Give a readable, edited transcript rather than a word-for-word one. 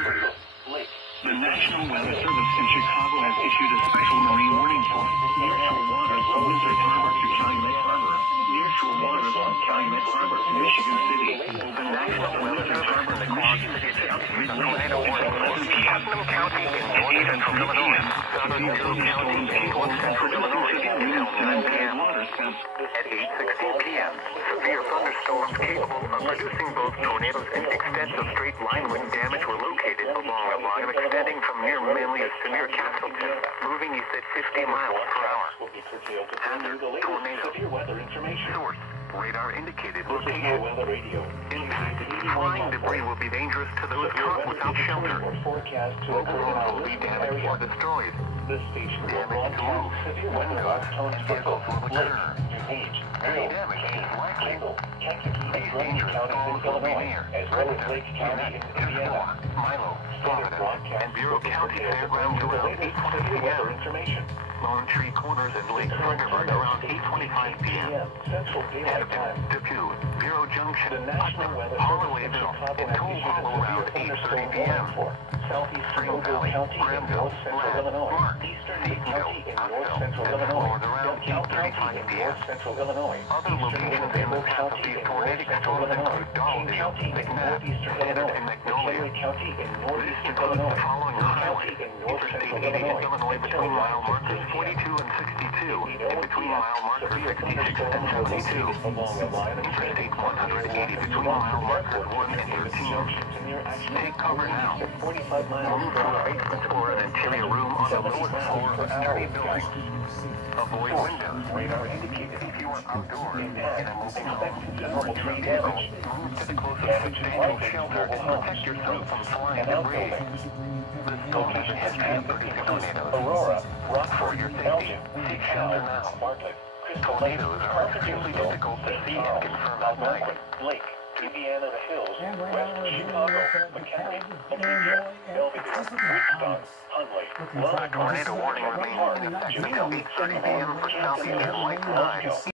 occurred. The National Weather Service in Chicago has issued a special marine warning for nearshore waters from Windsor Harbor to Calumet Harbor, nearshore waters from Calumet Harbor to Michigan City. The National Weather Service in the Quad Cities issued a tornado warning for Putnam County in north central Illinois, southern Bureau County in north central Illinois until 9 p.m. At 8:16 p.m., severe thunderstorms capable of producing both tornadoes and extensive straight line wind damage were located along a line extending from near Manlius to near Castleton, moving east at 50 miles per hour. Hazard, tornado. Source, radar indicated location. Impact, flying debris will be dangerous to those caught without shelter. Local roads will be damaged or destroyed. Damage to roofs, windows, vehicles will occur. Any damage is likely. These dangerous zones will be near Renton, Unit, Tuscaloosa, Milo, Providence, and Bureau County Fairgrounds around 8:20 p.m. Lone Tree Corners and Lake Thunderbird around 8:25 p.m. Hennepin, Depew, Bureau Junction, Putnam, Hollowayville, and Coal Hollow around 8:30 p.m. Spring Valley, Granville, Ladd, Mark, Seatonville, Upville, and Florida around 8:35 p.m. Other locations in the path of these tornadic storms include Dollandale, McNabb, Standard, and Magnolia. This includes the following highways: Interstate 80 in Illinois between mile markers 42 and 62, and between mile markers 66 and 72. Interstate 180 between mile markers 1 and 13. Take cover now. Move to a basement or an interior room on the lower floor of sturdy buildings. Avoid windows. Radar indicated if you are outdoors in a moving home or tree damage. Move to the closest substantial shelter and protect yourself from flying debris. This location has been producing tornadoes. Aurora, Rockford, your safety. Seek shelter now. Tornadoes are particularly difficult to see and confirm at night. Lake, Indiana, the Hills, West Chicago, McKinney, Amelia, Belvidere, Woodstock, Hunley. Well, tornado warning remains in effect until 8:30 p.m. for southeastern light lines.